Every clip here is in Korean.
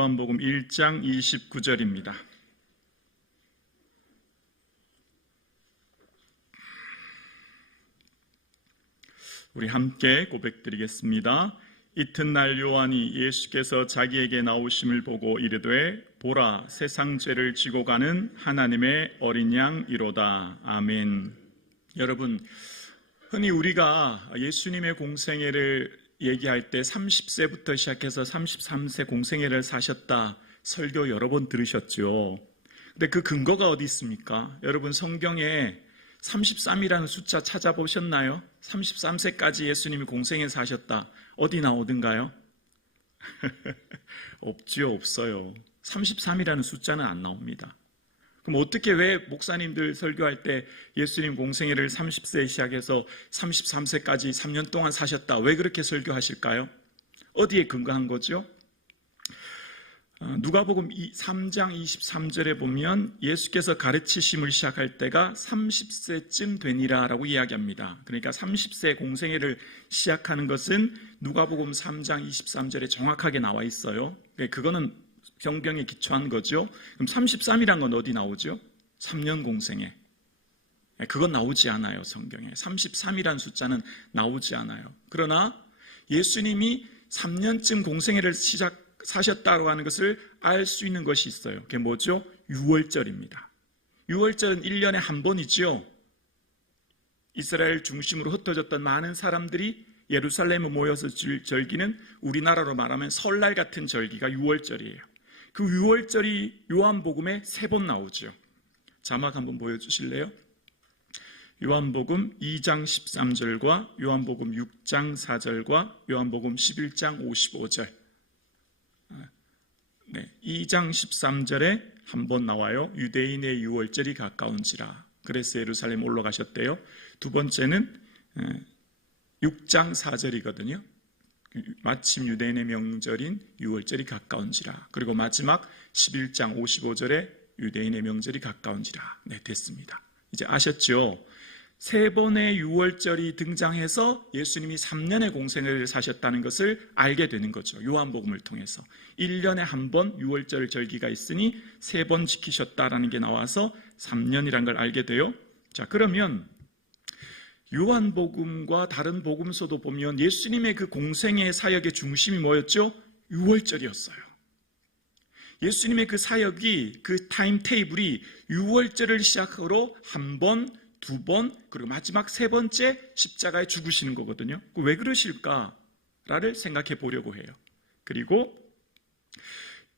요한복음 1장 29절입니다. 우리 함께 고백드리겠습니다. 이튿날 요한이 예수께서 자기에게 나오심을 보고 이르되 보라 세상 죄를 지고 가는 하나님의 어린 양이로다. 아멘. 여러분, 흔히 우리가 예수님의 공생애를 얘기할 때 30세부터 시작해서 33세 공생애를 사셨다 설교 여러 번 들으셨죠. 근데 그 근거가 어디 있습니까? 여러분, 성경에 33이라는 숫자 찾아보셨나요? 33세까지 예수님이 공생애 사셨다. 어디 나오던가요? 없지요, 없어요. 33이라는 숫자는 안 나옵니다. 그럼 어떻게, 왜 목사님들 설교할 때 예수님 공생애를 30세에 시작해서 33세까지 3년 동안 사셨다, 왜 그렇게 설교하실까요? 어디에 근거한 거죠? 누가복음 3장 23절에 보면 예수께서 가르치심을 시작할 때가 30세쯤 되니라 라고 이야기합니다. 그러니까 30세 공생애를 시작하는 것은 누가복음 3장 23절에 정확하게 나와 있어요. 그거는 성경에 기초한 거죠. 그럼 33이란 건 어디 나오죠? 3년 공생애. 그건 나오지 않아요, 성경에. 33이란 숫자는 나오지 않아요. 그러나 예수님이 3년쯤 공생애를 사셨다고 하는 것을 알 수 있는 것이 있어요. 그게 뭐죠? 유월절입니다. 유월절은 1년에 한 번이죠. 이스라엘 중심으로 흩어졌던 많은 사람들이 예루살렘에 모여서 절기는 우리나라로 말하면 설날 같은 절기가 유월절이에요. 그 유월절이 요한복음에 3번 나오죠. 자막 한번 보여주실래요? 요한복음 2장 13절과 요한복음 6장 4절과 요한복음 11장 55절. 2장 13절에 한 번 나와요. 유대인의 유월절이 가까운지라. 그래서 예루살렘 올라가셨대요. 두 번째는 6장 4절이거든요. 마침 유대인의 명절인 유월절이 가까운지라. 그리고 마지막 11장 55절에 유대인의 명절이 가까운지라. 네, 됐습니다. 이제 아셨죠? 3번의 유월절이 등장해서 예수님이 3년의 공생애를 사셨다는 것을 알게 되는 거죠. 요한복음을 통해서 1년에 한 번 유월절 절기가 있으니 3번 지키셨다라는 게 나와서 3년이란 걸 알게 돼요. 자, 그러면 요한복음과 다른 복음서도 보면 예수님의 그 공생애 사역의 중심이 뭐였죠? 유월절이었어요. 예수님의 그 사역이, 그 타임 테이블이 유월절을 시작으로 한 번, 2번, 그리고 마지막 3번째 십자가에 죽으시는 거거든요. 왜 그러실까를 생각해 보려고 해요. 그리고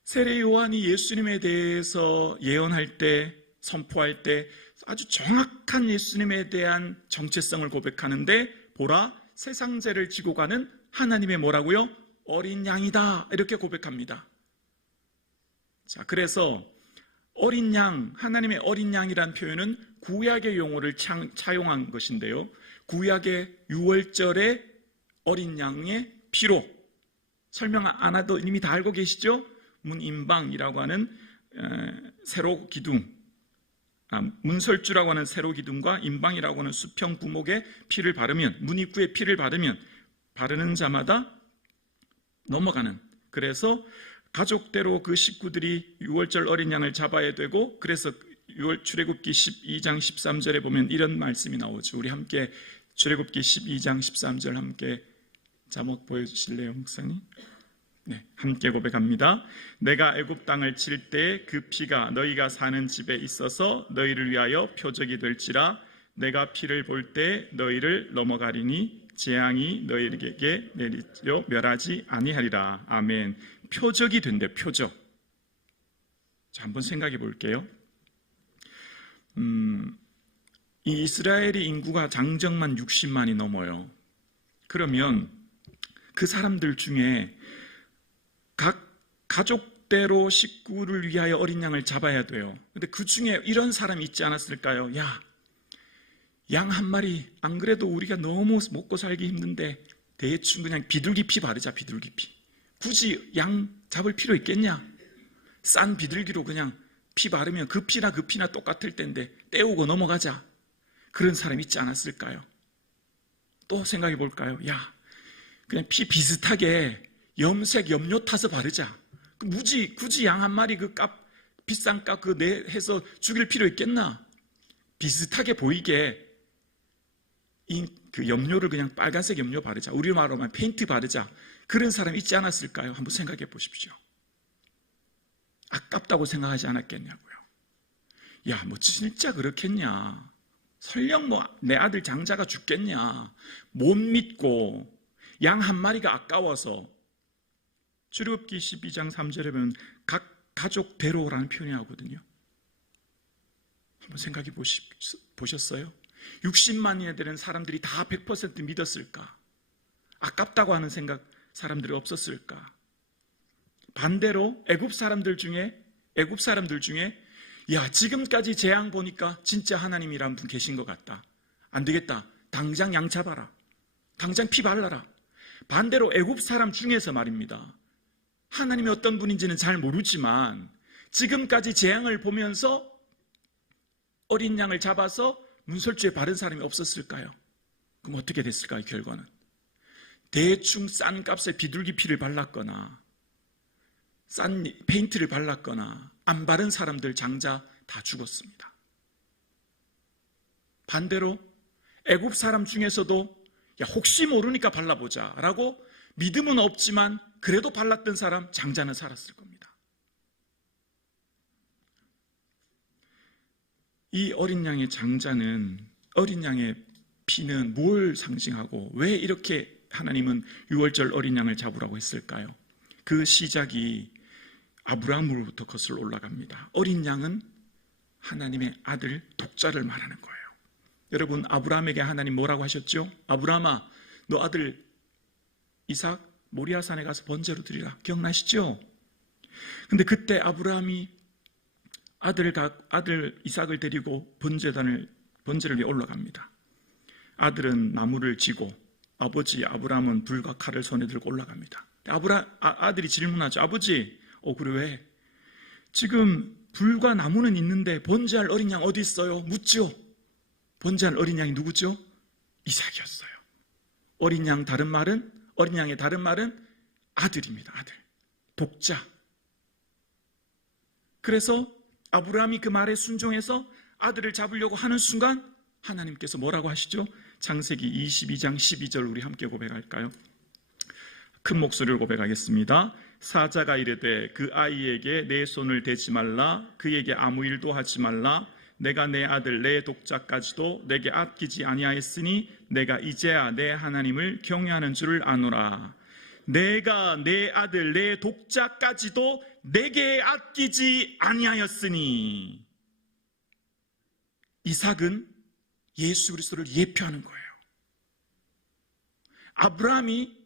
세례 요한이 예수님에 대해서 예언할 때, 선포할 때 아주 정확한 예수님에 대한 정체성을 고백하는데, 보라 세상 죄를 지고 가는 하나님의 뭐라고요? 어린 양이다, 이렇게 고백합니다. 자, 그래서 어린 양, 하나님의 어린 양이란 표현은 구약의 용어를 차용한 것인데요, 구약의 유월절의 어린 양의 피로, 설명 안 해도 이미 다 알고 계시죠? 문임방이라고 하는 세로 기둥, 문설주라고 하는 세로 기둥과 임방이라고 하는 수평 구목에 피를 바르면, 문 입구에 피를 바르면 바르는 자마다 넘어가는, 그래서 가족대로 그 식구들이 유월절 어린 양을 잡아야 되고, 그래서 출애굽기 12장 13절에 보면 이런 말씀이 나오죠. 우리 함께 출애굽기 12장 13절 함께 자막 보여주실래요, 목사님? 네, 함께 고백합니다. 내가 애굽 땅을 칠 때 그 피가 너희가 사는 집에 있어서 너희를 위하여 표적이 될지라. 내가 피를 볼 때 너희를 넘어가리니 재앙이 너희에게 내리려 멸하지 아니하리라. 아멘. 표적이 된대, 표적. 자, 한번 생각해 볼게요. 이 이스라엘의 인구가 장정만 60만이 넘어요. 그러면 그 사람들 중에 각 가족대로 식구를 위하여 어린 양을 잡아야 돼요. 근데 그 중에 이런 사람이 있지 않았을까요? 야, 양 한 마리, 안 그래도 우리가 너무 먹고 살기 힘든데 대충 그냥 비둘기 피 바르자, 비둘기 피. 굳이 양 잡을 필요 있겠냐? 싼 비둘기로 그냥 피 바르면 그 피나 똑같을 텐데 떼우고 넘어가자. 그런 사람 있지 않았을까요? 또 생각해 볼까요? 야, 그냥 피 비슷하게 염색 염료 타서 바르자. 굳이 양 한 마리 비싼 값 해서 죽일 필요 있겠나? 비슷하게 보이게 그 염료를 그냥 빨간색 염료 바르자. 우리 말로 하면 페인트 바르자. 그런 사람 있지 않았을까요? 한번 생각해 보십시오. 아깝다고 생각하지 않았겠냐고요. 야, 뭐 진짜 그렇겠냐? 설령 뭐 내 아들 장자가 죽겠냐? 못 믿고 양 한 마리가 아까워서. 출애굽기 12장 3절에 보면 각 가족 대로라는 표현이 나오거든요. 한번 생각해 보셨어요? 60만이 되는 사람들이 다 100% 믿었을까? 아깝다고 하는 생각 사람들이 없었을까? 반대로 애굽 사람들 중에 야, 지금까지 재앙 보니까 진짜 하나님이란 분 계신 것 같다. 안 되겠다. 당장 양 잡아라. 당장 피 발라라. 반대로 애굽 사람 중에서 말입니다. 하나님이 어떤 분인지는 잘 모르지만 지금까지 재앙을 보면서 어린 양을 잡아서 문설주에 바른 사람이 없었을까요? 그럼 어떻게 됐을까요? 결과는 대충 싼 값에 비둘기 피를 발랐거나 싼 페인트를 발랐거나 안 바른 사람들 장자 다 죽었습니다. 반대로 애굽 사람 중에서도 야, 혹시 모르니까 발라보자 라고 믿음은 없지만 그래도 발랐던 사람 장자는 살았을 겁니다. 이 어린 양의 장자는, 어린 양의 피는 뭘 상징하고 왜 이렇게 하나님은 유월절 어린 양을 잡으라고 했을까요? 그 시작이 아브라함으로부터 거슬러 올라갑니다. 어린 양은 하나님의 아들 독자를 말하는 거예요. 여러분, 아브라함에게 하나님 뭐라고 하셨죠? 아브라함아, 너 아들 이삭 모리아산에 가서 번제로 드리라. 기억나시죠? 근데 그때 아브라함이 아들 이삭을 데리고 번제를 위해 올라갑니다. 아들은 나무를 지고 아버지 아브라함은 불과 칼을 손에 들고 올라갑니다. 아들이 질문하죠. 아버지, 그래 왜? 지금 불과 나무는 있는데 번제할 어린 양 어디 있어요? 묻죠. 번제할 어린 양이 누구죠? 이삭이었어요. 어린 양의 다른 말은 아들입니다. 아들. 독자. 그래서 아브라함이 그 말에 순종해서 아들을 잡으려고 하는 순간 하나님께서 뭐라고 하시죠? 창세기 22장 12절 우리 함께 고백할까요? 큰 목소리로 고백하겠습니다. 사자가 이르되 그 아이에게 내 손을 대지 말라. 그에게 아무 일도 하지 말라. 내가 내 아들 내 독자까지도 내게 아끼지 아니하였으니 내가 이제야 내 하나님을 경외하는 줄을 아노라. 내가 내 아들 내 독자까지도 내게 아끼지 아니하였으니. 이삭은 예수 그리스도를 예표하는 거예요. 아브라함이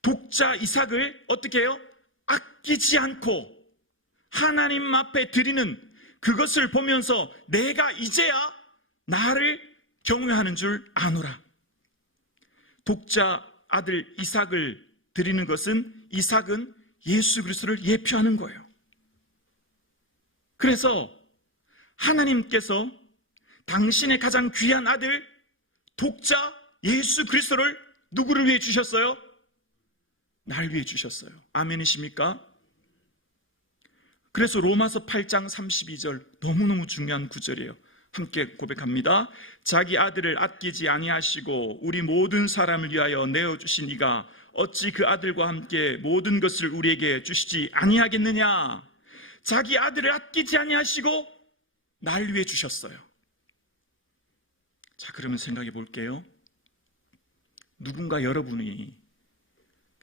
독자 이삭을 어떻게 해요? 아끼지 않고 하나님 앞에 드리는 그것을 보면서 내가 이제야 나를 경외하는 줄 아노라. 독자 아들 이삭을 드리는 것은, 이삭은 예수 그리스도를 예표하는 거예요. 그래서 하나님께서 당신의 가장 귀한 아들 독자 예수 그리스도를 누구를 위해 주셨어요? 날 위해 주셨어요. 아멘이십니까? 그래서 로마서 8장 32절 너무너무 중요한 구절이에요. 함께 고백합니다. 자기 아들을 아끼지 아니하시고 우리 모든 사람을 위하여 내어주신 이가 어찌 그 아들과 함께 모든 것을 우리에게 주시지 아니하겠느냐. 자기 아들을 아끼지 아니하시고 날 위해 주셨어요. 자, 그러면 생각해 볼게요. 누군가 여러분이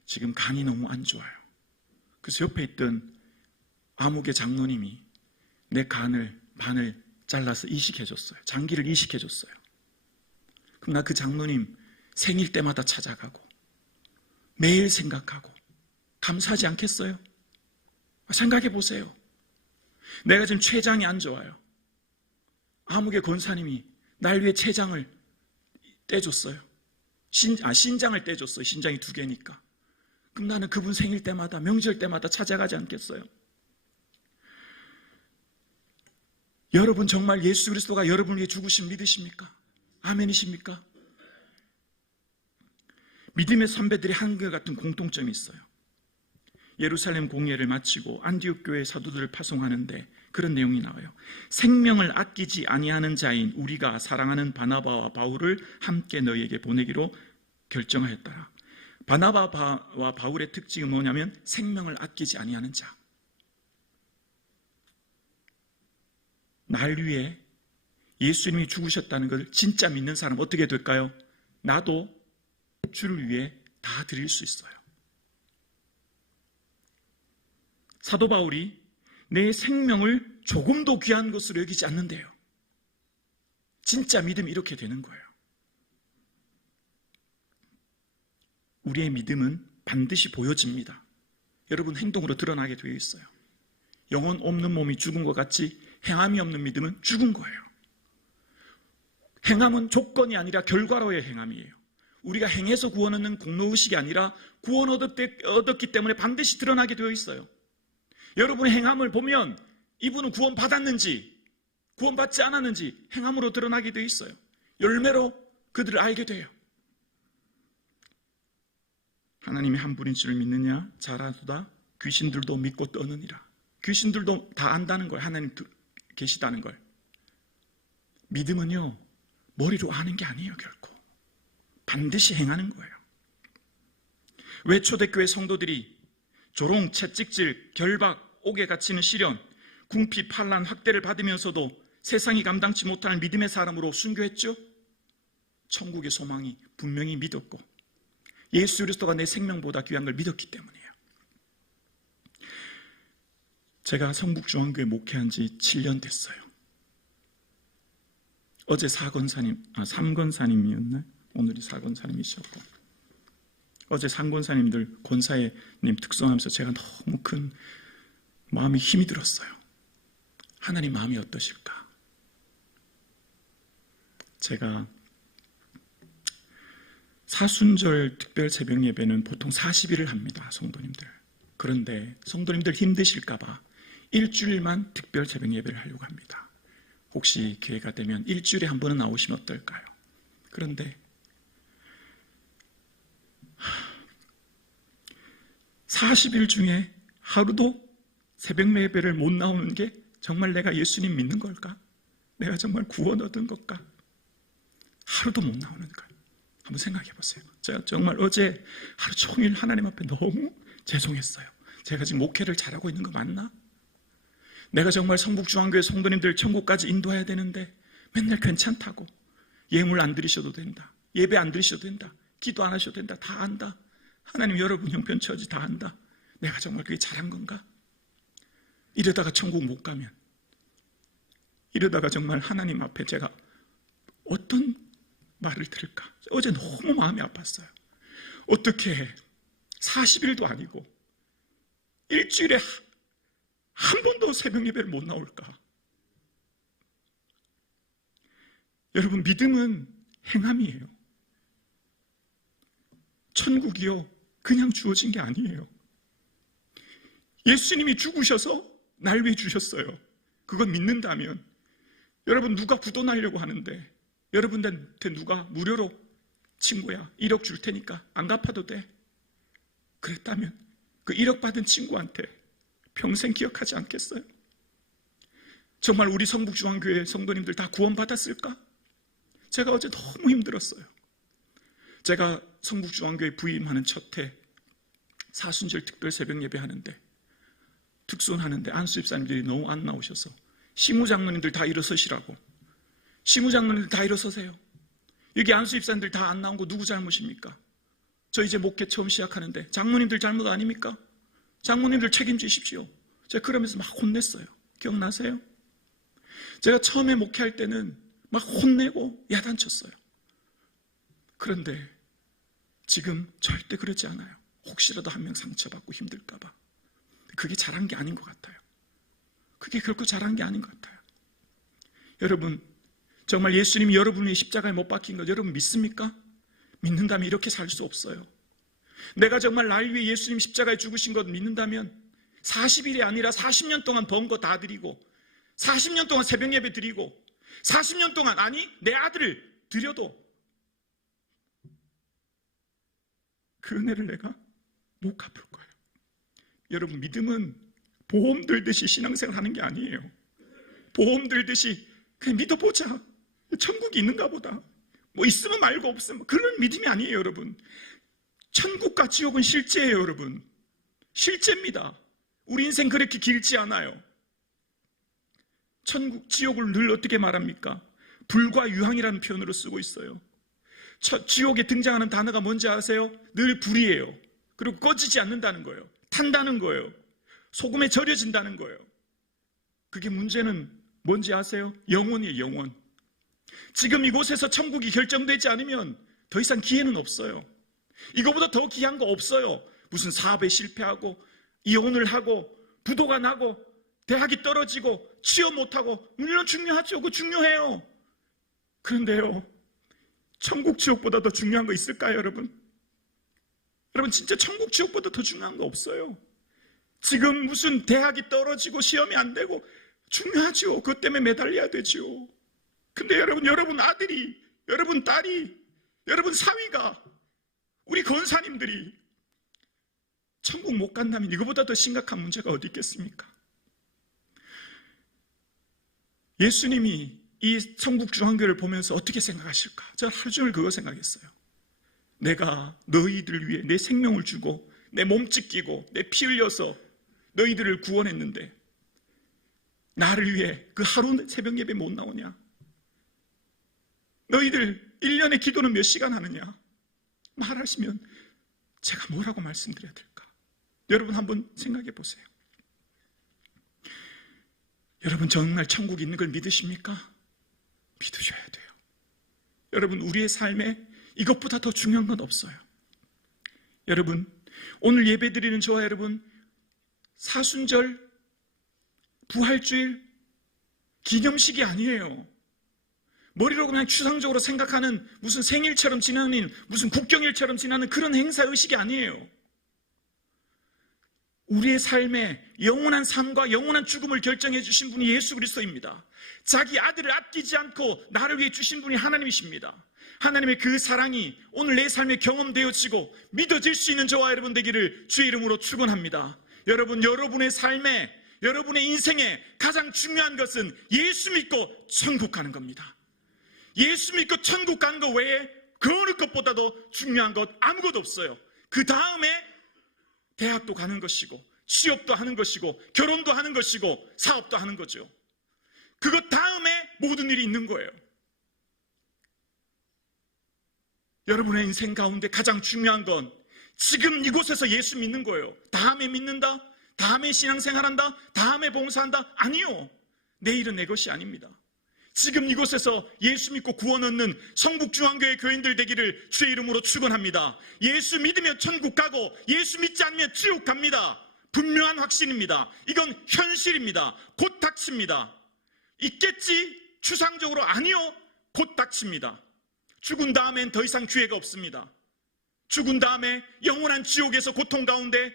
지금 간이 너무 안 좋아요. 그래서 옆에 있던 아무개 장로님이 내 간을 반을 잘라서 이식해줬어요. 장기를 이식해줬어요. 그럼 나 그 장로님 생일 때마다 찾아가고 매일 생각하고 감사하지 않겠어요? 생각해 보세요. 내가 지금 췌장이 안 좋아요. 아무개 권사님이 날 위해 췌장을 떼줬어요. 신장을 떼줬어요. 신장이 2개니까. 그럼 나는 그분 생일 때마다, 명절 때마다 찾아가지 않겠어요? 여러분 정말 예수 그리스도가 여러분을 위해 죽으신 믿으십니까? 아멘이십니까? 믿음의 선배들이 한결같은 공통점이 있어요. 예루살렘 공예를 마치고 안디옥 교회 사도들을 파송하는데 그런 내용이 나와요. 생명을 아끼지 아니하는 자인 우리가 사랑하는 바나바와 바울을 함께 너희에게 보내기로 결정하였더라. 바나바와 바울의 특징은 뭐냐면 생명을 아끼지 아니하는 자. 날 위해 예수님이 죽으셨다는 걸 진짜 믿는 사람 어떻게 될까요? 나도 주를 위해 다 드릴 수 있어요. 사도 바울이 내 생명을 조금도 귀한 것으로 여기지 않는데요. 진짜 믿음이 이렇게 되는 거예요. 우리의 믿음은 반드시 보여집니다. 여러분, 행동으로 드러나게 되어 있어요. 영혼 없는 몸이 죽은 것 같이 행함이 없는 믿음은 죽은 거예요. 행함은 조건이 아니라 결과로의 행함이에요. 우리가 행해서 구원 얻는 공로의식이 아니라 구원 얻었기 때문에 반드시 드러나게 되어 있어요. 여러분의 행함을 보면 이분은 구원 받았는지 구원 받지 않았는지 행함으로 드러나게 되어 있어요. 열매로 그들을 알게 돼요. 하나님이 한 분인 줄을 믿느냐? 잘 알도다. 귀신들도 믿고 떠느니라. 귀신들도 다 안다는 거예요. 하나님 계시다는 걸. 믿음은요, 머리로 아는 게 아니에요. 결코 반드시 행하는 거예요. 왜 초대교회 성도들이 조롱, 채찍질, 결박, 옥에 갇히는 시련, 궁핍, 환난, 학대를 받으면서도 세상이 감당치 못하는 믿음의 사람으로 순교했죠? 천국의 소망이 분명히 믿었고 예수 그리스도가 내 생명보다 귀한 걸 믿었기 때문이에요. 제가 성북중앙교회 목회한 지 7년 됐어요. 어제 삼권사님이었나요? 오늘이 사권사님이셨고, 어제 상권사님들 권사님 특성하면서 제가 너무 큰 마음이 힘이 들었어요. 하나님 마음이 어떠실까? 제가 사순절 특별 새벽 예배는 보통 40일을 합니다, 성도님들. 그런데 성도님들 힘드실까봐 일주일만 특별 새벽 예배를 하려고 합니다. 혹시 기회가 되면 일주일에 한 번은 나오시면 어떨까요? 그런데 40일 중에 하루도 새벽 예배를 못 나오는 게 정말 내가 예수님 믿는 걸까? 내가 정말 구원 얻은 걸까? 하루도 못 나오는 거예요. 한번 생각해 보세요. 제가 정말 어제 하루 종일 하나님 앞에 너무 죄송했어요. 제가 지금 목회를 잘하고 있는 거 맞나? 내가 정말 성북중앙교회 성도님들 천국까지 인도해야 되는데 맨날 괜찮다고, 예물 안 드리셔도 된다, 예배 안 드리셔도 된다, 기도 안 하셔도 된다, 다 안다, 하나님 여러분 형편처지 다 안다. 내가 정말 그게 잘한 건가? 이러다가 천국 못 가면, 이러다가 정말 하나님 앞에 제가 어떤 말을 들을까? 어제 너무 마음이 아팠어요. 어떻게 40일도 아니고 일주일에 한 번도 새벽 예배를 못 나올까? 여러분, 믿음은 행함이에요. 천국이요, 그냥 주어진 게 아니에요. 예수님이 죽으셔서 날 위해 주셨어요. 그걸 믿는다면, 여러분, 누가 부도나려고 하는데 여러분한테 누가 무료로 친구야 1억 줄 테니까 안 갚아도 돼, 그랬다면 그 1억 받은 친구한테 평생 기억하지 않겠어요? 정말 우리 성북중앙교회 성도님들 다 구원받았을까? 제가 어제 너무 힘들었어요. 제가 성북중앙교회 부임하는 첫 해 사순절 특별 새벽 예배 하는데, 특손하는데 안수 집사님들이 너무 안 나오셔서 시무장로님들 다 일어서시라고, 시무장로님들 다 일어서세요. 여기 안수 집사님들 다 안 나온 거 누구 잘못입니까? 저 이제 목회 처음 시작하는데 장로님들 잘못 아닙니까? 장모님들 책임지십시오. 제가 그러면서 막 혼냈어요. 기억나세요? 제가 처음에 목회할 때는 막 혼내고 야단쳤어요. 그런데 지금 절대 그러지 않아요. 혹시라도 한 명 상처받고 힘들까 봐. 그게 잘한 게 아닌 것 같아요. 그게 결코 잘한 게 아닌 것 같아요. 여러분, 정말 예수님이 여러분의 십자가에 못 박힌 것 여러분 믿습니까? 믿는다면 이렇게 살 수 없어요. 내가 정말 날 위해 예수님 십자가에 죽으신 것 믿는다면 40일이 아니라 40년 동안 번 거 다 드리고, 40년 동안 새벽 예배 드리고, 40년 동안, 아니 내 아들을 드려도 그 은혜를 내가 못 갚을 거예요. 여러분, 믿음은 보험 들듯이 신앙생활 하는 게 아니에요. 보험 들듯이 그냥 믿어보자, 천국이 있는가 보다, 뭐 있으면 말고 없으면, 그런 믿음이 아니에요. 여러분, 천국과 지옥은 실제예요. 여러분, 실제입니다. 우리 인생 그렇게 길지 않아요. 천국, 지옥을 늘 어떻게 말합니까? 불과 유황이라는 표현으로 쓰고 있어요. 지옥에 등장하는 단어가 뭔지 아세요? 늘 불이에요. 그리고 꺼지지 않는다는 거예요. 탄다는 거예요. 소금에 절여진다는 거예요. 그게 문제는 뭔지 아세요? 영원이에요. 영원. 지금 이곳에서 천국이 결정되지 않으면 더 이상 기회는 없어요. 이거보다 더 귀한 거 없어요. 무슨 사업에 실패하고 이혼을 하고 부도가 나고 대학이 떨어지고 취업 못하고, 물론 중요하죠. 그거 중요해요. 그런데요, 천국 지옥보다 더 중요한 거 있을까요? 여러분, 진짜 천국 지옥보다 더 중요한 거 없어요. 지금 무슨 대학이 떨어지고 시험이 안 되고 중요하죠. 그것 때문에 매달려야 되죠. 근데 여러분 아들이, 여러분 딸이, 여러분 사위가, 우리 권사님들이 천국 못 간다면 이거보다 더 심각한 문제가 어디 있겠습니까? 예수님이 이 천국 중앙교회를 보면서 어떻게 생각하실까? 제가 하루 종일 그거 생각했어요. 내가 너희들을 위해 내 생명을 주고 내 몸 찢기고 내 피 흘려서 너희들을 구원했는데 나를 위해 그 하루 새벽 예배 못 나오냐? 너희들 1년에 기도는 몇 시간 하느냐? 말하시면 제가 뭐라고 말씀드려야 될까? 여러분 한번 생각해 보세요. 여러분, 정말 천국이 있는 걸 믿으십니까? 믿으셔야 돼요. 여러분, 우리의 삶에 이것보다 더 중요한 건 없어요. 여러분, 오늘 예배드리는 저와 여러분, 사순절, 부활주일, 기념식이 아니에요. 머리로 그냥 추상적으로 생각하는 무슨 생일처럼 지나는, 무슨 국경일처럼 지나는 그런 행사의식이 아니에요. 우리의 삶에 영원한 삶과 영원한 죽음을 결정해 주신 분이 예수 그리스도입니다. 자기 아들을 아끼지 않고 나를 위해 주신 분이 하나님이십니다. 하나님의 그 사랑이 오늘 내 삶에 경험되어지고 믿어질 수 있는 저와 여러분 되기를 주의 이름으로 축원합니다. 여러분, 여러분의 삶에, 여러분의 인생에 가장 중요한 것은 예수 믿고 천국 가는 겁니다. 예수 믿고 천국 가는 것 외에 그 어느 것보다도 중요한 것 아무것도 없어요. 그 다음에 대학도 가는 것이고 취업도 하는 것이고 결혼도 하는 것이고 사업도 하는 거죠. 그것 다음에 모든 일이 있는 거예요. 여러분의 인생 가운데 가장 중요한 건 지금 이곳에서 예수 믿는 거예요. 다음에 믿는다? 다음에 신앙생활한다? 다음에 봉사한다? 아니요. 내일은 내 것이 아닙니다. 지금 이곳에서 예수 믿고 구원 얻는 성북중앙교회 교인들 되기를 주의 이름으로 축원합니다. 예수 믿으면 천국 가고 예수 믿지 않으면 지옥 갑니다. 분명한 확신입니다. 이건 현실입니다. 곧 닥칩니다. 있겠지? 추상적으로 아니요. 곧 닥칩니다. 죽은 다음엔 더 이상 기회가 없습니다. 죽은 다음에 영원한 지옥에서 고통 가운데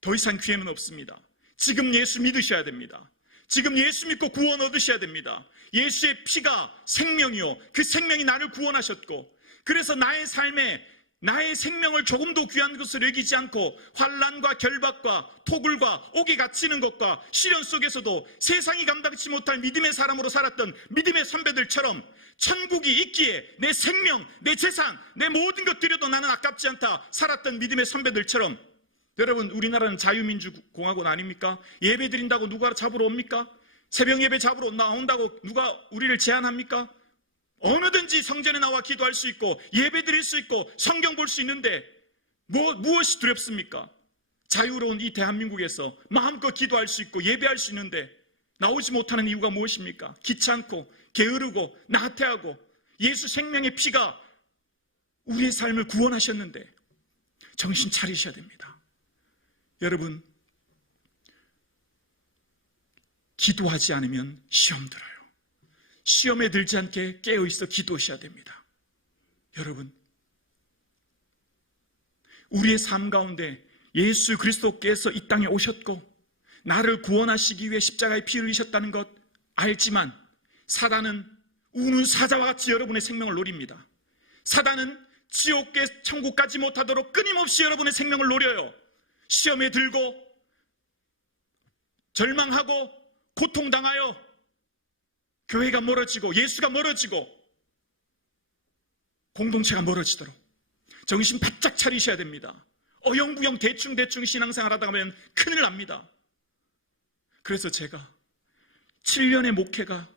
더 이상 기회는 없습니다. 지금 예수 믿으셔야 됩니다. 지금 예수 믿고 구원 얻으셔야 됩니다. 예수의 피가 생명이요, 그 생명이 나를 구원하셨고, 그래서 나의 삶에 나의 생명을 조금도 귀한 것을 여기지 않고 환난과 결박과 토굴과 옥에 갇히는 것과 시련 속에서도 세상이 감당치 못할 믿음의 사람으로 살았던 믿음의 선배들처럼 천국이 있기에 내 생명, 내 재산, 내 모든 것 드려도 나는 아깝지 않다 살았던 믿음의 선배들처럼, 여러분, 우리나라는 자유민주공화국 아닙니까? 예배 드린다고 누가 잡으러 옵니까? 새벽 예배 잡으러 나온다고 누가 우리를 제한합니까? 어느든지 성전에 나와 기도할 수 있고 예배 드릴 수 있고 성경 볼 수 있는데 무엇이 두렵습니까? 자유로운 이 대한민국에서 마음껏 기도할 수 있고 예배할 수 있는데 나오지 못하는 이유가 무엇입니까? 귀찮고 게으르고 나태하고 예수 생명의 피가 우리의 삶을 구원하셨는데 정신 차리셔야 됩니다. 여러분, 기도하지 않으면 시험 들어요. 시험에 들지 않게 깨어있어 기도하셔야 됩니다. 여러분, 우리의 삶 가운데 예수 그리스도께서 이 땅에 오셨고 나를 구원하시기 위해 십자가에 피 흘리셨다는 것 알지만 사단은 우는 사자와 같이 여러분의 생명을 노립니다. 사단은 지옥계 천국 가지 못하도록 끊임없이 여러분의 생명을 노려요. 시험에 들고 절망하고 고통당하여 교회가 멀어지고 예수가 멀어지고 공동체가 멀어지도록 정신 바짝 차리셔야 됩니다. 어영부영 대충 신앙생활 하다 보면 큰일 납니다. 그래서 제가 7년의 목회가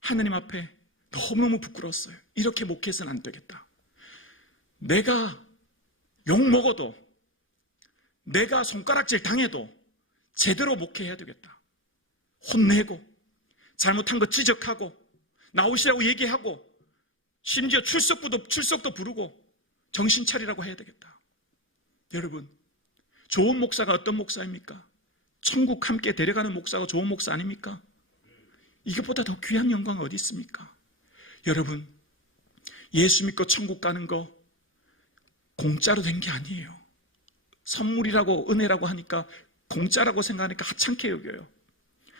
하나님 앞에 너무너무 부끄러웠어요. 이렇게 목회해서는 안 되겠다. 내가 욕먹어도, 내가 손가락질 당해도 제대로 목회해야 되겠다. 혼내고 잘못한 거 지적하고 나오시라고 얘기하고 심지어 출석도 부르고 정신 차리라고 해야 되겠다. 여러분, 좋은 목사가 어떤 목사입니까? 천국 함께 데려가는 목사가 좋은 목사 아닙니까? 이것보다 더 귀한 영광이 어디 있습니까? 여러분, 예수 믿고 천국 가는 거 공짜로 된 게 아니에요. 선물이라고 은혜라고 하니까 공짜라고 생각하니까 하찮게 여겨요.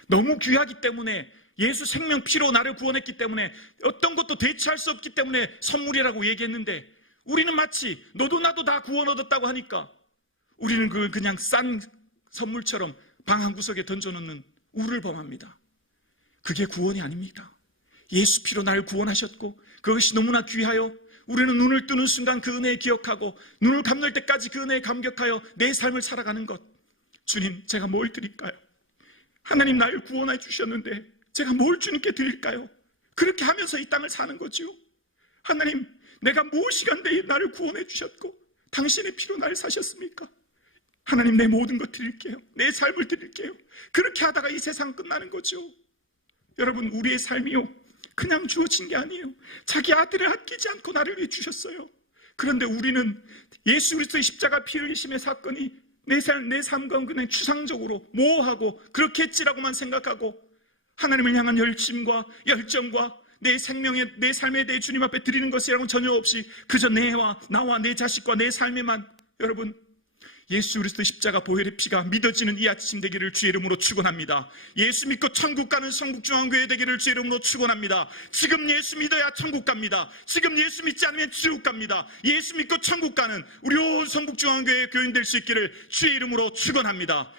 너무 귀하기 때문에, 예수 생명 피로 나를 구원했기 때문에, 어떤 것도 대체할 수 없기 때문에 선물이라고 얘기했는데, 우리는 마치 너도 나도 다 구원 얻었다고 하니까 우리는 그걸 그냥 싼 선물처럼 방 한 구석에 던져놓는 우를 범합니다. 그게 구원이 아닙니다. 예수 피로 나를 구원하셨고 그것이 너무나 귀하여 우리는 눈을 뜨는 순간 그 은혜에 기억하고 눈을 감을 때까지 그 은혜에 감격하여 내 삶을 살아가는 것. 주님, 제가 뭘 드릴까요? 하나님 나를 구원해 주셨는데 제가 뭘 주님께 드릴까요? 그렇게 하면서 이 땅을 사는 거지요. 하나님, 내가 무엇이간데 나를 구원해 주셨고 당신의 피로 나를 사셨습니까? 하나님, 내 모든 것 드릴게요. 내 삶을 드릴게요. 그렇게 하다가 이 세상 끝나는 거죠. 여러분, 우리의 삶이요, 그냥 주어진 게 아니에요. 자기 아들을 아끼지 않고 나를 위해 주셨어요. 그런데 우리는 예수 그리스도의 십자가 피 흘리심의 사건이 내 삶과 그냥 추상적으로 모호하고 그렇게 했지라고만 생각하고 하나님을 향한 열심과 열정과 내 생명에, 내 삶에 대해 주님 앞에 드리는 것이라고는 전혀 없이 그저 나와 내 자식과 내 삶에만, 여러분, 예수 그리스도 십자가 보혈의 피가 믿어지는 이 아침 되기를 주의 이름으로 축원합니다. 예수 믿고 천국 가는 성북중앙교회 되기를 주의 이름으로 축원합니다. 지금 예수 믿어야 천국 갑니다. 지금 예수 믿지 않으면 지옥 갑니다. 예수 믿고 천국 가는 우리 온 성북중앙교회 교인 될 수 있기를 주의 이름으로 축원합니다.